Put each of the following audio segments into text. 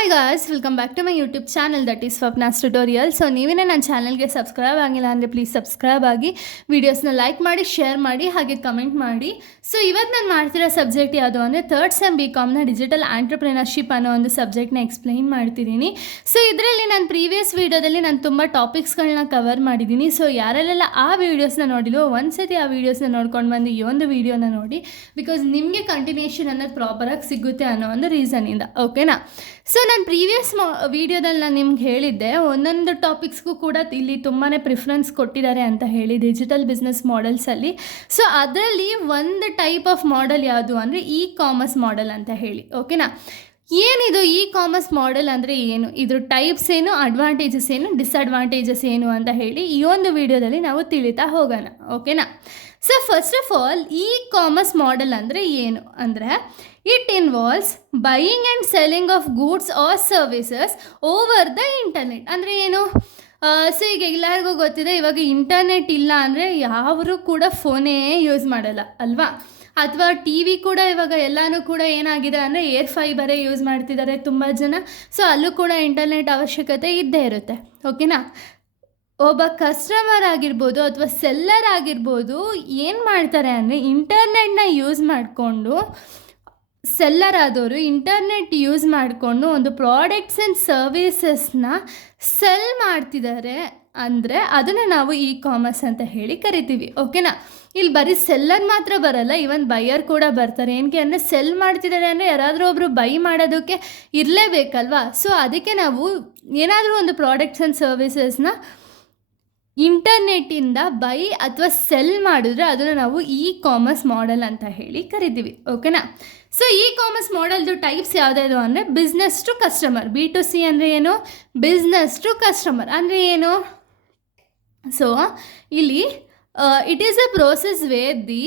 Hi guys, welcome back to my YouTube channel that is Swapna's tutorial. So ನೀವೇ ನನ್ನ ಚಾನಲ್ಗೆ subscribe ಆಗಿಲ್ಲ ಅಂದರೆ ಪ್ಲೀಸ್ ಸಬ್ಸ್ಕ್ರೈಬ್ ಆಗಿ, ವೀಡಿಯೋಸ್ನ ಲೈಕ್ ಮಾಡಿ, ಶೇರ್ ಮಾಡಿ, ಹಾಗೆ ಕಮೆಂಟ್ ಮಾಡಿ. ಸೊ ಇವತ್ತು ನಾನು ಮಾಡ್ತಿರೋ ಸಬ್ಜೆಕ್ಟ್ ಯಾವುದು ಅಂದರೆ ಥರ್ಡ್ ಸೆಮ್ BComನ ಡಿಜಿಟಲ್ ಆಂಟ್ರಪ್ರಿನರ್ಶಿಪ್ ಅನ್ನೋ ಒಂದು ಸಬ್ಜೆಕ್ಟ್ನ ಎಕ್ಸ್ಪ್ಲೈನ್ ಮಾಡ್ತಿದ್ದೀನಿ. ಸೊ ಇದರಲ್ಲಿ ನಾನು ಪ್ರೀವಿಯಸ್ ವೀಡಿಯೋದಲ್ಲಿ ನಾನು ತುಂಬ ಟಾಪಿಕ್ಸ್ಗಳನ್ನ ಕವರ್ ಮಾಡಿದ್ದೀನಿ. ಸೊ ಯಾರೆಲ್ಲ ಆ ವೀಡಿಯೋಸ್ನ ನೋಡಿಲ್ವೋ ಒಂದ್ಸತಿ ಆ ವೀಡಿಯೋಸ್ನ ನೋಡ್ಕೊಂಡು ಬಂದು ಈ ಒಂದು ವೀಡಿಯೋನ ನೋಡಿ, ಬಿಕಾಸ್ ನಿಮಗೆ ಕಂಟಿನ್ಯೂಷನ್ ಅನ್ನೋದು ಪ್ರಾಪರಾಗಿ ಸಿಗುತ್ತೆ ಅನ್ನೋ ಒಂದು ರೀಸನಿಂದ. ಓಕೆನಾ? ಸೊ ನಾನು ಪ್ರೀವಿಯಸ್ ವೀಡಿಯೋದಲ್ಲಿ ನಾನು ನಿಮ್ಗೆ ಹೇಳಿದ್ದೆ, ಒಂದೊಂದು ಟಾಪಿಕ್ಸ್ಗೂ ಕೂಡ ಇಲ್ಲಿ ತುಂಬಾ ಪ್ರಿಫರೆನ್ಸ್ ಕೊಟ್ಟಿದ್ದಾರೆ ಅಂತ ಹೇಳಿ ಡಿಜಿಟಲ್ ಬಿಸ್ನೆಸ್ ಮಾಡೆಲ್ಸಲ್ಲಿ. ಸೊ ಅದರಲ್ಲಿ ಒಂದು ಟೈಪ್ ಆಫ್ ಮಾಡೆಲ್ ಯಾವುದು ಅಂದರೆ ಕಾಮರ್ಸ್ ಮಾಡೆಲ್ ಅಂತ ಹೇಳಿ. ಓಕೆನಾ? ಏನಿದು ಕಾಮರ್ಸ್ ಮಾಡೆಲ್ ಅಂದರೆ ಏನು, ಇದ್ರ ಟೈಪ್ಸ್ ಏನು, ಅಡ್ವಾಂಟೇಜಸ್ ಏನು, ಡಿಸ್ಅಡ್ವಾಂಟೇಜಸ್ ಏನು ಅಂತ ಹೇಳಿ ಈ ಒಂದು ವಿಡಿಯೋದಲ್ಲಿ ನಾವು ತಿಳಿತಾ ಹೋಗೋಣ. ಓಕೆನಾ? So first of all commerce model ಅಂದರೆ ಏನು ಅಂದರೆ, it involves buying and selling of goods or services over the internet. ಅಂದರೆ ಏನು? ಸೊ ಈಗ ಎಲ್ಲರಿಗೂ ಗೊತ್ತಿದೆ, ಇವಾಗ ಇಂಟರ್ನೆಟ್ ಇಲ್ಲ ಅಂದರೆ ಯಾರೂ ಕೂಡ ಫೋನೇ ಯೂಸ್ ಮಾಡಲ್ಲ ಅಲ್ವಾ? ಅಥವಾ ಟಿ ವಿ ಕೂಡ ಇವಾಗ ಎಲ್ಲನೂ ಕೂಡ ಏನಾಗಿದೆ ಅಂದರೆ ಏರ್ ಫೈಬರೇ ಯೂಸ್ ಮಾಡ್ತಿದ್ದಾರೆ ತುಂಬ ಜನ. ಸೊ ಅಲ್ಲೂ ಕೂಡ ಇಂಟರ್ನೆಟ್ ಅವಶ್ಯಕತೆ ಇದ್ದೇ ಇರುತ್ತೆ. ಓಕೆನಾ? ಒಬ್ಬ ಕಸ್ಟಮರ್ ಆಗಿರ್ಬೋದು ಅಥವಾ ಸೆಲ್ಲರ್ ಆಗಿರ್ಬೋದು ಏನು ಮಾಡ್ತಾರೆ ಅಂದರೆ, ಇಂಟರ್ನೆಟ್ನ ಯೂಸ್ ಮಾಡಿಕೊಂಡು ಸೆಲ್ಲರ್ ಆದವರು ಇಂಟರ್ನೆಟ್ ಯೂಸ್ ಮಾಡಿಕೊಂಡು ಒಂದು ಪ್ರಾಡಕ್ಟ್ಸ್ ಆ್ಯಂಡ್ ಸರ್ವೀಸಸ್ನ ಸೆಲ್ ಮಾಡ್ತಿದ್ದಾರೆ ಅಂದರೆ ಅದನ್ನು ನಾವು ಕಾಮರ್ಸ್ ಅಂತ ಹೇಳಿ ಕರಿತೀವಿ. ಓಕೆನಾ? ಇಲ್ಲಿ ಬರೀ ಸೆಲ್ಲರ್ ಮಾತ್ರ ಬರಲ್ಲ, ಈವನ್ ಬೈಯರ್ ಕೂಡ ಬರ್ತಾರೆ. ಏನಕ್ಕೆ ಅಂದರೆ ಸೆಲ್ ಮಾಡ್ತಿದ್ದಾರೆ ಅಂದರೆ ಯಾರಾದರೂ ಒಬ್ಬರು ಬೈ ಮಾಡೋದಕ್ಕೆ ಇರಲೇಬೇಕಲ್ವಾ? ಸೊ ಅದಕ್ಕೆ ನಾವು ಏನಾದರೂ ಒಂದು ಪ್ರಾಡಕ್ಟ್ಸ್ ಆ್ಯಂಡ್ ಸರ್ವೀಸಸ್ನ ಇಂಟರ್ನೆಟ್ಟಿಂದ ಬೈ ಅಥವಾ ಸೆಲ್ ಮಾಡಿದ್ರೆ ಅದನ್ನು ನಾವು ಕಾಮರ್ಸ್ ಮಾಡೆಲ್ ಅಂತ ಹೇಳಿ ಕರಿತೀವಿ. ಓಕೆನಾ? ಸೊ ಕಾಮರ್ಸ್ ಮಾಡೆಲ್ದು ಟೈಪ್ಸ್ ಯಾವುದಾದ್ರು ಅಂದರೆ ಬಿಸ್ನೆಸ್ ಟು ಕಸ್ಟಮರ್. B2C ಅಂದರೆ ಏನು? ಬಿಸ್ನೆಸ್ ಟು ಕಸ್ಟಮರ್ ಅಂದರೆ ಏನು? ಸೊ ಇಲ್ಲಿ it is a process where the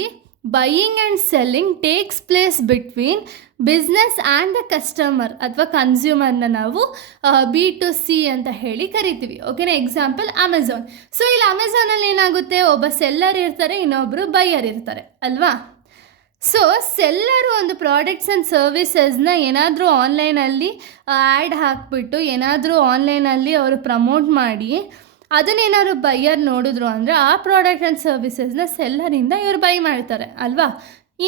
buying and selling takes place between business and the customer ಅಥವಾ ಕನ್ಸ್ಯೂಮರ್ನ ನಾವು B2C ಅಂತ ಹೇಳಿ ಕರಿತೀವಿ. ಓಕೆನಾ? Example Amazon. ಸೊ ಇಲ್ಲಿ ಅಮೆಝಾನಲ್ಲಿ ಏನಾಗುತ್ತೆ, ಒಬ್ಬ ಸೆಲ್ಲರ್ ಇರ್ತಾರೆ, ಇನ್ನೊಬ್ಬರು ಬೈಯರ್ ಇರ್ತಾರೆ ಅಲ್ವಾ? ಸೊ ಸೆಲ್ಲರು ಒಂದು ಪ್ರಾಡಕ್ಟ್ಸ್ ಆ್ಯಂಡ್ ಸರ್ವಿಸಸ್ನ ಏನಾದರೂ ಆನ್ಲೈನಲ್ಲಿ ಆ್ಯಡ್ ಹಾಕಿಬಿಟ್ಟು ಏನಾದರೂ ಆನ್ಲೈನಲ್ಲಿ ಅವರು ಪ್ರಮೋಟ್ ಮಾಡಿ ಅದನ್ನೇನಾದ್ರು ಬೈಯರ್ ನೋಡಿದ್ರು ಅಂದರೆ ಆ ಪ್ರಾಡಕ್ಟ್ ಆ್ಯಂಡ್ ಸರ್ವಿಸಸ್ನ ಸೆಲ್ಲರಿಂದ ಇವರು ಬೈ ಮಾಡ್ತಾರೆ ಅಲ್ವಾ?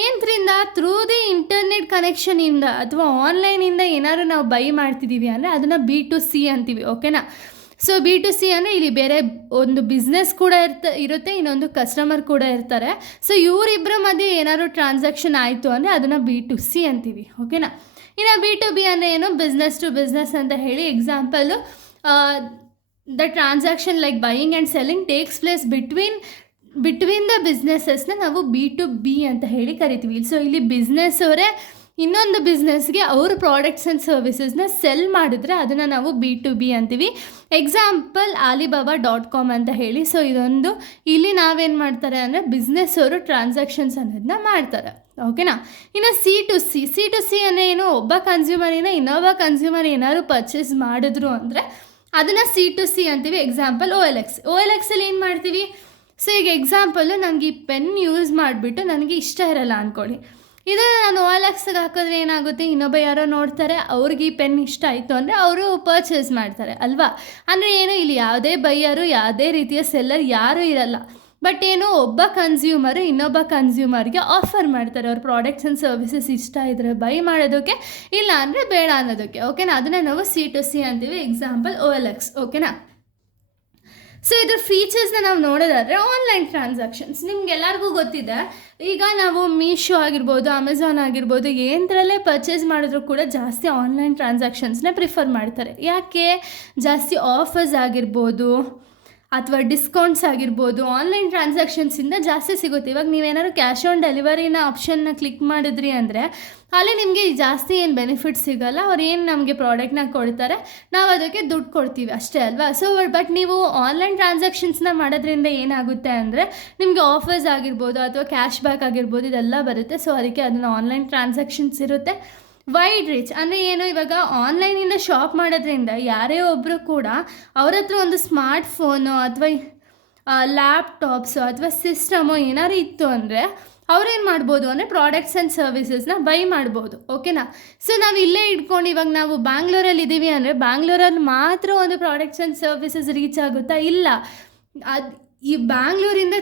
ಏನರಿಂದ? ಥ್ರೂ ದಿ ಇಂಟರ್ನೆಟ್ ಕನೆಕ್ಷನಿಂದ ಅಥವಾ ಆನ್ಲೈನಿಂದ ಏನಾದ್ರು ನಾವು ಬೈ ಮಾಡ್ತಿದ್ದೀವಿ ಅಂದರೆ ಅದನ್ನು B2C ಅಂತೀವಿ. ಓಕೆನಾ? ಸೊ B2C ಅಂದರೆ ಇಲ್ಲಿ ಬೇರೆ ಒಂದು ಬಿಸ್ನೆಸ್ ಕೂಡ ಇರುತ್ತೆ, ಇನ್ನೊಂದು ಕಸ್ಟಮರ್ ಕೂಡ ಇರ್ತಾರೆ. ಸೊ ಇವರಿಬ್ಬರ ಮಧ್ಯೆ ಏನಾದ್ರು ಟ್ರಾನ್ಸಾಕ್ಷನ್ ಆಯಿತು ಅಂದರೆ ಅದನ್ನು B2C ಅಂತೀವಿ. ಓಕೆನಾ? ಇನ್ನು B2B ಅಂದರೆ ಏನು? ಬಿಸ್ನೆಸ್ ಟು ಬಿಸ್ನೆಸ್ ಅಂತ ಹೇಳಿ. Example, the transaction like buying and selling takes place between the ಬಿಸ್ನೆಸಸ್ನ ನಾವು B2B ಅಂತ ಹೇಳಿ ಕರಿತೀವಿ. ಸೊ ಇಲ್ಲಿ ಬಿಸ್ನೆಸ್ ಅವರೇ ಇನ್ನೊಂದು ಬಿಸ್ನೆಸ್ಗೆ ಅವ್ರ ಪ್ರಾಡಕ್ಟ್ಸ್ ಆ್ಯಂಡ್ ಸರ್ವಿಸಸ್ನ ಸೆಲ್ ಮಾಡಿದ್ರೆ ಅದನ್ನು ನಾವು B2B ಅಂತೀವಿ. ಎಕ್ಸಾಂಪಲ್ Alibaba.com ಅಂತ ಹೇಳಿ. ಸೊ ಇದೊಂದು ಇಲ್ಲಿ ನಾವೇನು ಮಾಡ್ತಾರೆ ಅಂದರೆ ಬಿಸ್ನೆಸ್ ಅವರು ಟ್ರಾನ್ಸಾಕ್ಷನ್ಸ್ ಅನ್ನೋದನ್ನ ಮಾಡ್ತಾರೆ. ಓಕೆನಾ? ಇನ್ನು C2C ಅಂದರೆ ಏನು? ಒಬ್ಬ ಕನ್ಸ್ಯೂಮರಿಂದ ಇನ್ನೊಬ್ಬ ಕನ್ಸ್ಯೂಮರ್ ಏನಾದ್ರು ಪರ್ಚೇಸ್ ಮಾಡಿದ್ರು ಅಂದರೆ ಅದನ್ನು C2C ಅಂತೀವಿ. ಎಕ್ಸಾಂಪಲ್ OLX ಏನು ಮಾಡ್ತೀವಿ? ಸೊ ಈಗ ಎಕ್ಸಾಂಪಲ್ಲು, ನನಗೆ ಈ ಪೆನ್ ಯೂಸ್ ಮಾಡಿಬಿಟ್ಟು ನನಗೆ ಇಷ್ಟ ಇರಲ್ಲ ಅಂದ್ಕೊಳ್ಳಿ. ಇದನ್ನು ನಾನು OLXಗೆ ಹಾಕಿದ್ರೆ ಏನಾಗುತ್ತೆ, ಇನ್ನೊಬ್ಬ ಯಾರೋ ನೋಡ್ತಾರೆ, ಅವ್ರಿಗೆ ಈ ಪೆನ್ ಇಷ್ಟ ಆಯಿತು ಅಂದರೆ ಅವರು ಪರ್ಚೇಸ್ ಮಾಡ್ತಾರೆ ಅಲ್ವಾ? ಅಂದರೆ ಏನು, ಇಲ್ಲಿ ಯಾವುದೇ ಬೈಯರು ಯಾವುದೇ ರೀತಿಯ ಸೆಲ್ಲರ್ ಯಾರೂ ಇರಲ್ಲ. ಬಟ್ ಏನು, ಒಬ್ಬ ಕನ್ಸ್ಯೂಮರು ಇನ್ನೊಬ್ಬ ಕನ್ಸ್ಯೂಮರ್ಗೆ ಆಫರ್ ಮಾಡ್ತಾರೆ ಅವ್ರ ಪ್ರಾಡಕ್ಟ್ಸ್ ಆ್ಯಂಡ್ ಸರ್ವಿಸಸ್ ಇಷ್ಟ ಇದ್ದರೆ ಬೈ ಮಾಡೋದಕ್ಕೆ, ಇಲ್ಲ ಅಂದರೆ ಬೇಡ ಅನ್ನೋದಕ್ಕೆ. ಓಕೆನಾ? ಅದನ್ನು ನಾವು C2C ಅಂತೀವಿ. Example OLX. ಓಕೆನಾ? ಸೊ ಇದ್ರ ಫೀಚರ್ಸ್ನ ನಾವು ನೋಡೋದಾದರೆ ಆನ್ಲೈನ್ ಟ್ರಾನ್ಸಾಕ್ಷನ್ಸ್ ನಿಮ್ಗೆಲ್ಲರಿಗೂ ಗೊತ್ತಿದೆ. ಈಗ ನಾವು ಮೀಶೋ ಆಗಿರ್ಬೋದು, ಅಮೆಝಾನ್ ಆಗಿರ್ಬೋದು, ಏನರಲ್ಲೇ ಪರ್ಚೇಸ್ ಮಾಡಿದ್ರು ಕೂಡ ಜಾಸ್ತಿ ಆನ್ಲೈನ್ ಟ್ರಾನ್ಸಾಕ್ಷನ್ಸ್ನ ಪ್ರಿಫರ್ ಮಾಡ್ತಾರೆ. ಯಾಕೆ? ಜಾಸ್ತಿ ಆಫರ್ಸ್ ಆಗಿರ್ಬೋದು ಅಥವಾ ಡಿಸ್ಕೌಂಟ್ಸ್ ಆಗಿರ್ಬೋದು ಆನ್ಲೈನ್ ಟ್ರಾನ್ಸಾಕ್ಷನ್ಸಿಂದ ಜಾಸ್ತಿ ಸಿಗುತ್ತೆ. ಇವಾಗ ನೀವೇನಾದ್ರು ಕ್ಯಾಶ್ ಆನ್ ಡೆಲಿವರಿನ ಆಪ್ಷನ್ನ ಕ್ಲಿಕ್ ಮಾಡಿದ್ರಿ ಅಂದರೆ ಅಲ್ಲಿ ನಿಮಗೆ ಜಾಸ್ತಿ ಏನು ಬೆನಿಫಿಟ್ ಸಿಗೋಲ್ಲ. ಅವ್ರು ಏನು ನಮಗೆ ಪ್ರಾಡಕ್ಟ್ನ ಕೊಡ್ತಾರೆ, ನಾವು ಅದಕ್ಕೆ ದುಡ್ಡು ಕೊಡ್ತೀವಿ ಅಷ್ಟೇ ಅಲ್ವಾ? ಸೊ ಬಟ್ ನೀವು ಆನ್ಲೈನ್ ಟ್ರಾನ್ಸಾಕ್ಷನ್ಸ್ನ ಮಾಡೋದ್ರಿಂದ ಏನಾಗುತ್ತೆ ಅಂದರೆ ನಿಮಗೆ ಆಫರ್ಸ್ ಆಗಿರ್ಬೋದು ಅಥವಾ ಕ್ಯಾಶ್ ಬ್ಯಾಕ್ ಆಗಿರ್ಬೋದು ಇದೆಲ್ಲ ಬರುತ್ತೆ. ಸೊ ಅದಕ್ಕೆ ಅದನ್ನು ಆನ್ಲೈನ್ ಟ್ರಾನ್ಸಾಕ್ಷನ್ಸ್ ಇರುತ್ತೆ. ವೈಡ್ ರೀಚ್ ಅಂದರೆ ಏನು? ಇವಾಗ ಆನ್ಲೈನಿಂದ ಶಾಪ್ ಮಾಡೋದ್ರಿಂದ ಯಾರೇ ಒಬ್ಬರು ಕೂಡ ಅವ್ರ ಹತ್ರ ಒಂದು ಸ್ಮಾರ್ಟ್ ಫೋನು ಅಥವಾ ಲ್ಯಾಪ್ಟಾಪ್ಸು ಅಥವಾ ಸಿಸ್ಟಮು ಏನಾದ್ರು ಇತ್ತು ಅಂದರೆ ಅವ್ರೇನು ಮಾಡ್ಬೋದು ಅಂದರೆ ಪ್ರಾಡಕ್ಟ್ಸ್ ಆ್ಯಂಡ್ ಸರ್ವಿಸಸ್ನ ಬೈ ಮಾಡ್ಬೋದು. ಓಕೆನಾ. ಸೊ ನಾವು ಇಲ್ಲೇ ಇಟ್ಕೊಂಡು ಇವಾಗ ನಾವು ಬ್ಯಾಂಗ್ಳೂರಲ್ಲಿ ಇದ್ದೀವಿ ಅಂದರೆ ಬ್ಯಾಂಗ್ಳೂರಲ್ಲಿ ಮಾತ್ರ ಒಂದು ಪ್ರಾಡಕ್ಟ್ಸ್ ಆ್ಯಂಡ್ ಸರ್ವಿಸಸ್ ರೀಚ್ ಆಗುತ್ತಾ? ಇಲ್ಲ. ಅದು ಈ ಬ್ಯಾಂಗ್ಳೂರಿಂದ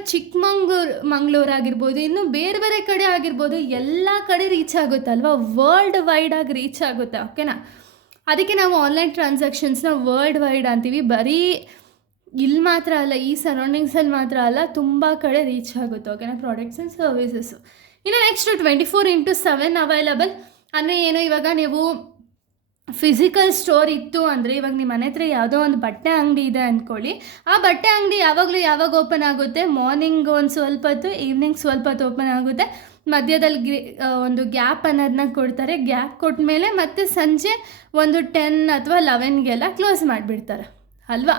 ಮಂಗಳೂರು ಆಗಿರ್ಬೋದು, ಇನ್ನು ಬೇರೆ ಬೇರೆ ಕಡೆ ಆಗಿರ್ಬೋದು, ಎಲ್ಲ ಕಡೆ ರೀಚ್ ಆಗುತ್ತಲ್ವ, ವರ್ಲ್ಡ್ ವೈಡ್ ಆಗಿ ರೀಚ್ ಆಗುತ್ತೆ. ಓಕೆನಾ. ಅದಕ್ಕೆ ನಾವು ಆನ್ಲೈನ್ ಟ್ರಾನ್ಸಾಕ್ಷನ್ಸ್ನ ವರ್ಲ್ಡ್ ವೈಡ್ ಅಂತೀವಿ. ಬರೀ ಇಲ್ಲಿ ಮಾತ್ರ ಅಲ್ಲ, ಈ ಸರೌಂಡಿಂಗ್ಸಲ್ಲಿ ಮಾತ್ರ ಅಲ್ಲ, ತುಂಬ ಕಡೆ ರೀಚ್ ಆಗುತ್ತೆ. ಓಕೆನಾ, ಪ್ರಾಡಕ್ಟ್ಸ್ ಆ್ಯಂಡ್ ಸರ್ವಿಸಸ್ಸು. ಇನ್ನು ನೆಕ್ಸ್ಟ್ 24/7 ಅವೈಲಬಲ್ ಅಂದರೆ ಏನು, ಇವಾಗ ನೀವು ಫಿಸಿಕಲ್ ಸ್ಟೋರ್ ಇತ್ತು ಅಂದರೆ, ಇವಾಗ ನಿಮ್ಮ ಮನೆ ಹತ್ರ ಯಾವುದೋ ಒಂದು ಬಟ್ಟೆ ಅಂಗಡಿ ಇದೆ ಅಂದ್ಕೊಳ್ಳಿ. ಆ ಬಟ್ಟೆ ಅಂಗಡಿ ಯಾವಾಗ ಓಪನ್ ಆಗುತ್ತೆ? ಮಾರ್ನಿಂಗ್ ಒಂದು ಸ್ವಲ್ಪ ಹೊತ್ತು, ಈವ್ನಿಂಗ್ ಸ್ವಲ್ಪ ಹೊತ್ತು ಓಪನ್ ಆಗುತ್ತೆ. ಮಧ್ಯದಲ್ಲಿ ಒಂದು ಗ್ಯಾಪ್ ಅನ್ನೋದನ್ನ ಕೊಡ್ತಾರೆ. ಗ್ಯಾಪ್ ಕೊಟ್ಟ ಮೇಲೆ ಮತ್ತೆ ಸಂಜೆ ಒಂದು 10 ಅಥವಾ 11ಗೆಲ್ಲ ಕ್ಲೋಸ್ ಮಾಡಿಬಿಡ್ತಾರೆ ಅಲ್ವಾ.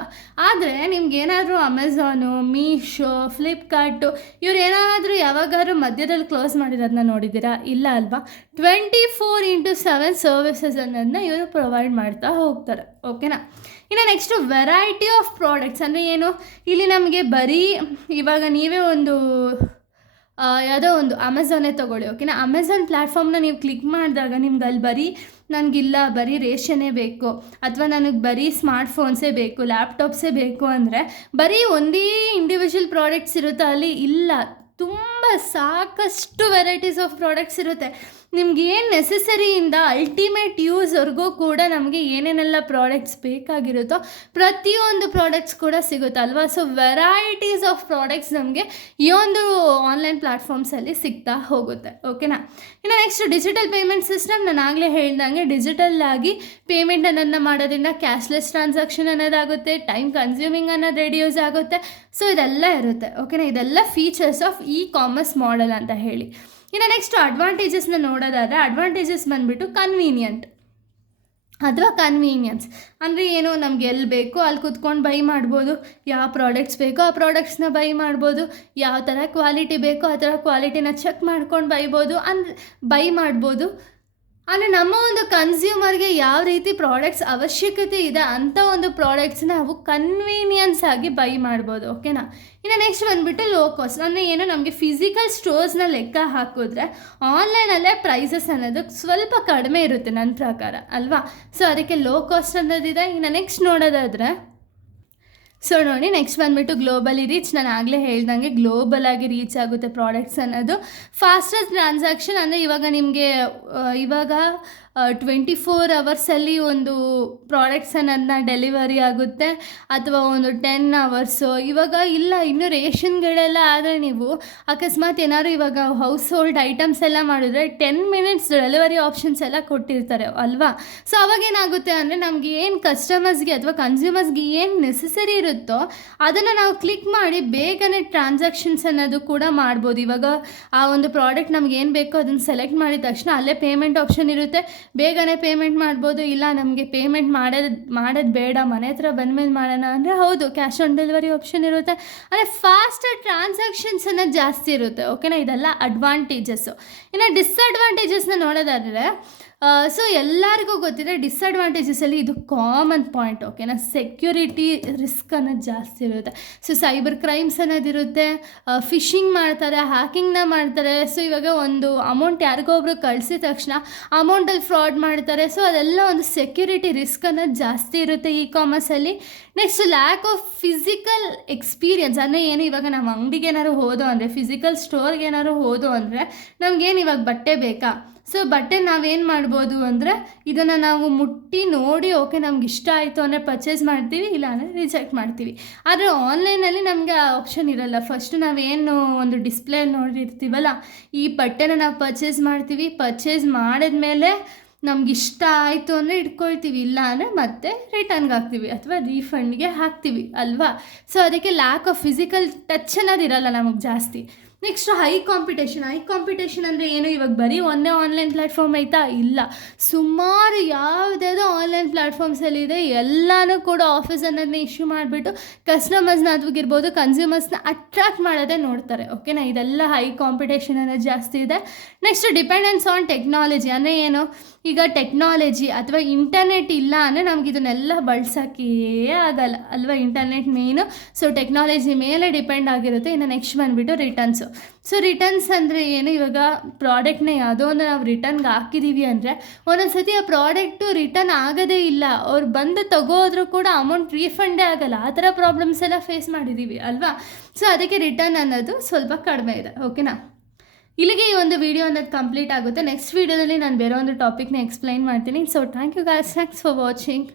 ಆದರೆ ನಿಮ್ಗೇನಾದರೂ ಅಮೆಝಾನು, ಮೀಶೋ, ಫ್ಲಿಪ್ಕಾರ್ಟು ಇವ್ರು ಏನಾದರೂ ಯಾವಾಗಾದ್ರೂ ಮಧ್ಯದಲ್ಲಿ ಕ್ಲೋಸ್ ಮಾಡಿರೋದನ್ನ ನೋಡಿದ್ದೀರಾ? ಇಲ್ಲ ಅಲ್ವಾ. 24/7 ಸರ್ವಿಸಸ್ ಅನ್ನೋದನ್ನ ಇವರು ಪ್ರೊವೈಡ್ ಮಾಡ್ತಾ ಹೋಗ್ತಾರೆ. ಓಕೆನಾ. ಇನ್ನು ನೆಕ್ಸ್ಟು ವೆರೈಟಿ ಆಫ್ ಪ್ರಾಡಕ್ಟ್ಸ್ ಅಂದರೆ ಏನು, ಇಲ್ಲಿ ನಮಗೆ ಬರೀ ಇವಾಗ ನೀವೇ ಒಂದು ಯಾವುದೋ ಒಂದು ಅಮೆಝಾನೇ ತೊಗೊಳ್ಳಿ. ಓಕೆನಾ. ಅಮೆಝಾನ್ ಪ್ಲ್ಯಾಟ್ಫಾರ್ಮ್ನ ನೀವು ಕ್ಲಿಕ್ ಮಾಡಿದಾಗ ನಿಮ್ಗೆ ಅಲ್ಲಿ ಬರೀ ರೇಷನ್ನೇ ಬೇಕು, ಅಥವಾ ನನಗೆ ಬರೀ ಸ್ಮಾರ್ಟ್ಫೋನ್ಸೇ ಬೇಕು, ಲ್ಯಾಪ್ಟಾಪ್ಸೇ ಬೇಕು ಅಂದರೆ ಬರೀ ಒಂದೇ ಇಂಡಿವಿಜುವಲ್ ಪ್ರಾಡಕ್ಟ್ಸ್ ಇರುತ್ತೆ ಅಲ್ಲಿ. ಇಲ್ಲ, ತುಂಬ ಸಾಕಷ್ಟು ವೆರೈಟೀಸ್ ಆಫ್ ಪ್ರಾಡಕ್ಟ್ಸ್ ಇರುತ್ತೆ. ನಿಮ್ಗೆ ಏನು ನೆಸೆಸರಿಯಿಂದ ಅಲ್ಟಿಮೇಟ್ ಯೂಸ್ವರೆಗೂ ಕೂಡ ನಮಗೆ ಏನೇನೆಲ್ಲ ಪ್ರಾಡಕ್ಟ್ಸ್ ಬೇಕಾಗಿರುತ್ತೋ ಪ್ರತಿಯೊಂದು ಪ್ರಾಡಕ್ಟ್ಸ್ ಕೂಡ ಸಿಗುತ್ತೆ ಅಲ್ವಾ. ಸೊ ವೆರೈಟೀಸ್ ಆಫ್ ಪ್ರಾಡಕ್ಟ್ಸ್ ನಮಗೆ ಈ ಒಂದು ಆನ್ಲೈನ್ ಪ್ಲ್ಯಾಟ್ಫಾರ್ಮ್ಸಲ್ಲಿ ಸಿಗ್ತಾ ಹೋಗುತ್ತೆ. ಓಕೆನಾ. ಇನ್ನು ನೆಕ್ಸ್ಟ್ ಡಿಜಿಟಲ್ ಪೇಮೆಂಟ್ ಸಿಸ್ಟಮ್. ನಾನು ಆಗಲೇ ಹೇಳ್ದಂಗೆ ಡಿಜಿಟಲ್ ಆಗಿ ಪೇಮೆಂಟ್ ಅನ್ನೋದನ್ನ ಮಾಡೋದ್ರಿಂದ ಕ್ಯಾಶ್ಲೆಸ್ ಟ್ರಾನ್ಸಾಕ್ಷನ್ ಅನ್ನೋದಾಗುತ್ತೆ, ಟೈಮ್ ಕನ್ಸ್ಯೂಮಿಂಗ್ ಅನ್ನೋದು ರೆಡ್ಯೂಸ್ ಆಗುತ್ತೆ. ಸೊ ಇದೆಲ್ಲ ಇರುತ್ತೆ. ಓಕೆನಾ. ಇದೆಲ್ಲ features of E commerce model ಅಂತ ಹೇಳಿ. ಇನ್ನು ನೆಕ್ಸ್ಟ್ ಅಡ್ವಾಂಟೇಜಸ್ನ ನೋಡೋದಾದರೆ, ಅಡ್ವಾಂಟೇಜಸ್ ಬಂದುಬಿಟ್ಟು ಕನ್ವೀನಿಯನ್ಸ್ ಅಂದರೆ ಏನು, ನಮ್ಗೆ ಎಲ್ಲಿ ಬೇಕೋ ಅಲ್ಲಿ ಕೂತ್ಕೊಂಡು ಬೈ ಮಾಡ್ಬೋದು. ಯಾವ ಪ್ರಾಡಕ್ಟ್ಸ್ ಬೇಕೋ ಆ ಪ್ರಾಡಕ್ಟ್ಸ್ನ ಬೈ ಮಾಡ್ಬೋದು. ಯಾವ ಥರ ಕ್ವಾಲಿಟಿ ಬೇಕೋ ಆ ಥರ ಕ್ವಾಲಿಟಿನ ಚೆಕ್ ಮಾಡ್ಕೊಂಡು ಬೈ ಮಾಡ್ಬೋದು. ಅಂದರೆ ನಮ್ಮ ಒಂದು ಕನ್ಸ್ಯೂಮರ್ಗೆ ಯಾವ ರೀತಿ ಪ್ರಾಡಕ್ಟ್ಸ್ ಅವಶ್ಯಕತೆ ಇದೆ ಅಂಥ ಒಂದು ಪ್ರಾಡಕ್ಟ್ಸ್ನ ನಾವು ಕನ್ವೀನಿಯನ್ಸ್ ಆಗಿ ಬೈ ಮಾಡ್ಬೋದು. ಓಕೆನಾ. ಇನ್ನು ನೆಕ್ಸ್ಟ್ ಬಂದುಬಿಟ್ಟು ಲೋ ಕಾಸ್ಟ್ ಅಂದರೆ ಏನು, ನಮಗೆ ಫಿಸಿಕಲ್ ಸ್ಟೋರ್ಸ್ನ ಲೆಕ್ಕ ಹಾಕಿದ್ರೆ ಆನ್ಲೈನಲ್ಲೇ ಪ್ರೈಸಸ್ ಅನ್ನೋದು ಸ್ವಲ್ಪ ಕಡಿಮೆ ಇರುತ್ತೆ ನನ್ನ ಪ್ರಕಾರ ಅಲ್ವಾ. ಸೊ ಅದಕ್ಕೆ ಲೋ ಕಾಸ್ಟ್ ಅನ್ನೋದಿದೆ. ಇನ್ನು ನೆಕ್ಸ್ಟ್ ನೋಡೋದಾದರೆ, ಸೊ ನೋಡಿ ನೆಕ್ಸ್ಟ್ ಬಂದುಬಿಟ್ಟು ಗ್ಲೋಬಲಿ ರೀಚ್. ನಾನು ಆಗಲೇ ಹೇಳ್ದಂಗೆ ಗ್ಲೋಬಲ್ ಆಗಿ ರೀಚ್ ಆಗುತ್ತೆ ಪ್ರಾಡಕ್ಟ್ಸ್ ಅನ್ನೋದು. ಫಾಸ್ಟೆಸ್ಟ್ ಟ್ರಾನ್ಸಾಕ್ಷನ್ ಅಂದರೆ ಇವಾಗ ನಿಮಗೆ 24 ಅವರ್ಸಲ್ಲಿ ಒಂದು ಪ್ರಾಡಕ್ಟ್ಸ್ ಅನ್ನೋದನ್ನ ಡೆಲಿವರಿ ಆಗುತ್ತೆ, ಅಥವಾ ಒಂದು 10 ಅವರ್ಸು. ಇವಾಗ ಇಲ್ಲ, ಇನ್ನು ರೇಷನ್ಗಳೆಲ್ಲ ಆದರೆ ನೀವು ಅಕಸ್ಮಾತ್ ಏನಾದ್ರು ಇವಾಗ ಹೌಸ್ ಹೋಲ್ಡ್ ಐಟಮ್ಸ್ ಎಲ್ಲ ಮಾಡಿದ್ರೆ 10 ಮಿನಿಟ್ಸ್ ಡೆಲಿವರಿ ಆಪ್ಷನ್ಸ್ ಎಲ್ಲ ಕೊಟ್ಟಿರ್ತಾರೆ ಅಲ್ವಾ. ಸೊ ಅವಾಗೇನಾಗುತ್ತೆ ಅಂದರೆ ನಮಗೆ ಏನು ಕಸ್ಟಮರ್ಸ್ಗೆ ಅಥವಾ ಕನ್ಸ್ಯೂಮರ್ಸ್ಗೆ ಏನು ನೆಸೆಸರಿ ಇರುತ್ತೋ ಅದನ್ನು ನಾವು ಕ್ಲಿಕ್ ಮಾಡಿ ಬೇಗನೆ ಟ್ರಾನ್ಸಾಕ್ಷನ್ಸ್ ಅನ್ನೋದು ಕೂಡ ಮಾಡ್ಬೋದು. ಇವಾಗ ಆ ಒಂದು ಪ್ರಾಡಕ್ಟ್ ನಮ್ಗೆ ಏನು ಬೇಕೋ ಅದನ್ನು ಸೆಲೆಕ್ಟ್ ಮಾಡಿದ ತಕ್ಷಣ ಅಲ್ಲೇ ಪೇಮೆಂಟ್ ಆಪ್ಷನ್ ಇರುತ್ತೆ, ಬೇಗನೆ ಪೇಮೆಂಟ್ ಮಾಡ್ಬೋದು. ಇಲ್ಲ ನಮಗೆ ಪೇಮೆಂಟ್ ಮಾಡೋದು ಬೇಡ, ಮನೆ ಹತ್ರ ಬಂದಮೇಲೆ ಮಾಡೋಣ ಅಂದರೆ ಹೌದು, ಕ್ಯಾಶ್ ಆನ್ ಡೆಲಿವರಿ ಆಪ್ಷನ್ ಇರುತ್ತೆ. ಅಂದರೆ ಫಾಸ್ಟರ್ ಟ್ರಾನ್ಸಾಕ್ಷನ್ಸ್ ಅನ್ನೋದು ಜಾಸ್ತಿ ಇರುತ್ತೆ. ಓಕೆನಾ. ಇದೆಲ್ಲ ಅಡ್ವಾಂಟೇಜಸ್ಸು. ಇನ್ನು ಡಿಸ್ಅಡ್ವಾಂಟೇಜಸ್ನ ನೋಡೋದಾದರೆ, ಸೊ ಎಲ್ಲರಿಗೂ ಗೊತ್ತಿದೆ ಡಿಸ್ಅಡ್ವಾಂಟೇಜಸಲ್ಲಿ ಇದು ಕಾಮನ್ ಪಾಯಿಂಟ್. ಓಕೆನಾ. ಸೆಕ್ಯೂರಿಟಿ ರಿಸ್ಕ್ ಅನ್ನೋದು ಜಾಸ್ತಿ ಇರುತ್ತೆ. ಸೊ ಸೈಬರ್ ಕ್ರೈಮ್ಸ್ ಅನ್ನೋದಿರುತ್ತೆ, ಫಿಶಿಂಗ್ ಮಾಡ್ತಾರೆ, ಹ್ಯಾಕಿಂಗ್ನ ಮಾಡ್ತಾರೆ. ಸೊ ಇವಾಗ ಒಂದು ಅಮೌಂಟ್ ಯಾರಿಗೋ ಒಬ್ರು ಕಳಿಸಿದ ತಕ್ಷಣ ಅಮೌಂಟಲ್ಲಿ ಫ್ರಾಡ್ ಮಾಡ್ತಾರೆ. ಸೊ ಅದೆಲ್ಲ ಒಂದು ಸೆಕ್ಯೂರಿಟಿ ರಿಸ್ಕ್ ಅನ್ನೋದು ಜಾಸ್ತಿ ಇರುತ್ತೆ ಇ ಕಾಮರ್ಸಲ್ಲಿ. Next lack of physical experience ಅಂದರೆ ಏನು, ಇವಾಗ ನಾವು ಅಂಗಡಿಗೆ ಏನಾದ್ರು ಹೋದೋ ಅಂದರೆ, ಫಿಸಿಕಲ್ ಸ್ಟೋರ್ಗೆ ಏನಾದ್ರು ಹೋದೋ ಅಂದರೆ ನಮಗೇನು ಇವಾಗ ಬಟ್ಟೆ ಬೇಕಾ, ಸೊ ಬಟ್ಟೆ ನಾವೇನು ಮಾಡ್ಬೋದು ಅಂದರೆ ಇದನ್ನು ನಾವು ಮುಟ್ಟಿ ನೋಡಿ ಓಕೆ ನಮ್ಗೆ ಇಷ್ಟ ಆಯಿತು ಅಂದರೆ ಪರ್ಚೇಸ್ ಮಾಡ್ತೀವಿ, ಇಲ್ಲ ಅಂದರೆ ರಿಜೆಕ್ಟ್ ಮಾಡ್ತೀವಿ. ಆದರೆ ಆನ್ಲೈನಲ್ಲಿ ನಮಗೆ ಆ ಆಪ್ಷನ್ ಇರೋಲ್ಲ. ಫಸ್ಟು ನಾವೇನು ಒಂದು ಡಿಸ್ಪ್ಲೇ ನೋಡಿರ್ತೀವಲ್ಲ, ಈ ಬಟ್ಟೆನ ನಾವು ಪರ್ಚೇಸ್ ಮಾಡ್ತೀವಿ. ಪರ್ಚೇಸ್ ಮಾಡಿದ್ಮೇಲೆ ನಮ್ಗೆ ಇಷ್ಟ ಆಯಿತು ಅಂದರೆ ಇಟ್ಕೊಳ್ತೀವಿ, ಇಲ್ಲ ಅಂದರೆ ಮತ್ತೆ ರಿಟರ್ನ್ಗೆ ಹಾಕ್ತೀವಿ ಅಥವಾ ರೀಫಂಡ್ಗೆ ಹಾಕ್ತೀವಿ ಅಲ್ವಾ. ಸೊ ಅದಕ್ಕೆ ಲ್ಯಾಕ್ ಆಫ್ ಫಿಸಿಕಲ್ ಟಚ್ ಅನ್ನೋದು ಇರೋಲ್ಲ ನಮಗೆ ಜಾಸ್ತಿ. ನೆಕ್ಸ್ಟ್ ಹೈ ಕಾಂಪಿಟೇಷನ್ ಅಂದರೆ ಏನು, ಇವಾಗ ಬರೀ ಒಂದೇ ಆನ್ಲೈನ್ ಪ್ಲ್ಯಾಟ್ಫಾರ್ಮ್ ಐತಾ? ಇಲ್ಲ, ಸುಮಾರು ಯಾವುದ್ಯಾವುದೋ ಆನ್ಲೈನ್ ಪ್ಲ್ಯಾಟ್ಫಾರ್ಮ್ಸಲ್ಲಿದೆ. ಎಲ್ಲನೂ ಕೂಡ ಆಫರ್ಸ್ ಅನ್ನೋದನ್ನ ಇಶ್ಯೂ ಮಾಡಿಬಿಟ್ಟು ಕಸ್ಟಮರ್ಸ್ನ ಆಗಿರ್ಬೋದು, ಕನ್ಸ್ಯೂಮರ್ಸ್ನ ಅಟ್ರಾಕ್ಟ್ ಮಾಡೋದೇ ನೋಡ್ತಾರೆ. ಓಕೆನಾ. ಇದೆಲ್ಲ ಹೈ ಕಾಂಪಿಟೇಷನ್ ಅನ್ನೋದು ಜಾಸ್ತಿ ಇದೆ. ನೆಕ್ಸ್ಟ್ ಡಿಪೆಂಡೆನ್ಸ್ ಆನ್ ಟೆಕ್ನಾಲಜಿ ಅಂದರೆ ಏನು, ಈಗ ಟೆಕ್ನಾಲಜಿ ಅಥವಾ ಇಂಟರ್ನೆಟ್ ಇಲ್ಲ ಅಂದರೆ ನಮ್ಗೆ ಇದನ್ನೆಲ್ಲ ಬಳಸೋಕ್ಕೇ ಆಗಲ್ಲ ಅಲ್ವಾ. Internet main. ಸೊ ಟೆಕ್ನಾಲಜಿ ಮೇಲೆ ಡಿಪೆಂಡ್ ಆಗಿರುತ್ತೆ. ಇನ್ನು ನೆಕ್ಸ್ಟ್ ಬಂದುಬಿಟ್ಟು ರಿಟರ್ನ್ಸು. ಸೊ ರಿಟರ್ನ್ಸ್ ಅಂದರೆ ಏನು, ಇವಾಗ ಪ್ರಾಡಕ್ಟ್ನ ಯಾವುದೋ ಒಂದು ನಾವು ರಿಟರ್ನ್ಗೆ ಹಾಕಿದ್ದೀವಿ ಅಂದರೆ ಒಂದೊಂದು ಸತಿ ಆ ಪ್ರಾಡಕ್ಟು ರಿಟರ್ನ್ ಆಗೋದೇ ಇಲ್ಲ, ಅವ್ರು ಬಂದು ತಗೋದ್ರೂ ಕೂಡ ಅಮೌಂಟ್ ರೀಫಂಡೇ ಆಗೋಲ್ಲ. ಆ ಥರ ಪ್ರಾಬ್ಲಮ್ಸ್ ಎಲ್ಲ ಫೇಸ್ ಮಾಡಿದ್ದೀವಿ ಅಲ್ವಾ. ಸೊ ಅದಕ್ಕೆ ರಿಟರ್ನ್ ಅನ್ನೋದು ಸ್ವಲ್ಪ ಕಡಿಮೆ ಇದೆ. ಓಕೆನಾ, ಇಲ್ಲಿಗೆ ಈ ಒಂದು ವಿಡಿಯೋ ಅನ್ನೋದು ಕಂಪ್ಲೀಟ್ ಆಗುತ್ತೆ. ನೆಕ್ಸ್ಟ್ ವೀಡಿಯೋದಲ್ಲಿ ನಾನು ಬೇರೆ ಒಂದು ಟಾಪಿಕ್ನ ಎಕ್ಸ್ಪ್ಲೈನ್ ಮಾಡ್ತೀನಿ. So thank you guys, thanks for watching.